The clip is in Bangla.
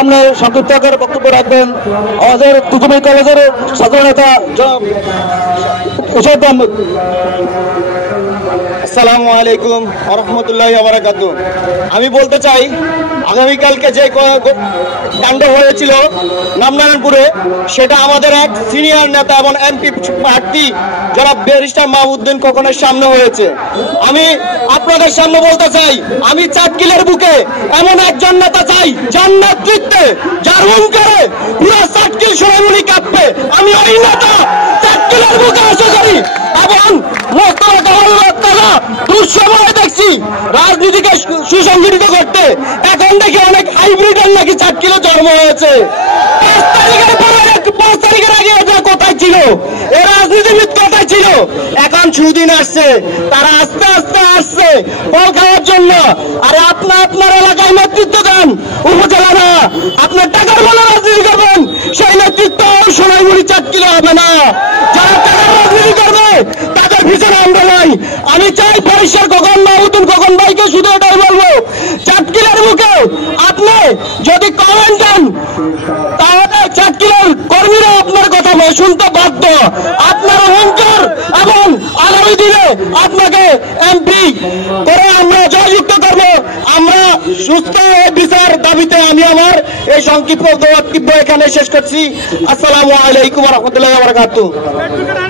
সামনে সংক্ষিপ্ত আকারে বক্তব্য রাখবেন আমাদের তুতুমি কলেজের ছাত্র নেতা উসাইদ আহমেদ। আসসালামু আলাইকুম ওয়া রাহমাতুল্লাহি ওয়া বারাকাতুহু। আমি বলতে চাই, আগামীকালকে যে কাণ্ড হয়েছিল নামনারায়ণপুরে, সেটা আমাদের এক সিনিয়র নেতা এবং এমপি প্রার্থী জনাব ব্যারিস্টার মাহমুদউদ্দিন খোকনের সামনে হয়েছে। আমি আপনাদের সামনে বলতে চাই, আমি চাটকিলের বুকে এমন একজন নেতা চাই যার নেতৃত্বে, যার হুঙ্কারে পুরো চাটকিল সোনামণি কাঁপবে। আমি ওই নেতা চাটকিলের বুকে আশা করি এবং দুঃসময় দেখছি রাজনীতিকে সুসংগঠিত করতে। এখন দেখি অনেক হাইব্রিডের নাকি চাটকিলে জন্ম হয়েছে। 5 তারিখের আগে এটা কোথায় ছিল? এ রাজনীতিবিদ কোথায় ছিল? এখন সুদিন আসছে, তারা আস্তে আস্তে আসছে ফল খাওয়ার জন্য। আরে আপনার এলাকায় নেতৃত্ব দেন, উপজেলা না। আপনার টাকার বলে রাজনীতি করবেন, সেই নেতৃত্ব সোনাইমুড়ি চাটকিলে হবে না। যারা টাকার রাজনীতি করবে তাদের পিছনে আমরা নাই। আমি চাই পরিষ্কার খোকন মাহমুদউদ্দিন খোকন ভাইকে শুধু এটাই বলবো, চাটকিলের মুখে আপনি যদি কমেন্ট দেন তাহলে চাটকিলের কর্মীরা আপনার কথা শুনতে বাধ্য। আপনার অহংকার এবং আগামী দিনে আপনাকে এমপি করে আমরা জয়যুক্ত করব। আমরা সুস্থ বিচার দাবিতে আমি আমার এই সংক্ষিপ্ত বক্তব্য এখানে শেষ করছি। আসসালামু আলাইকুম ওয়া রাহমাতুল্লাহি ওয়া বারাকাতুহু।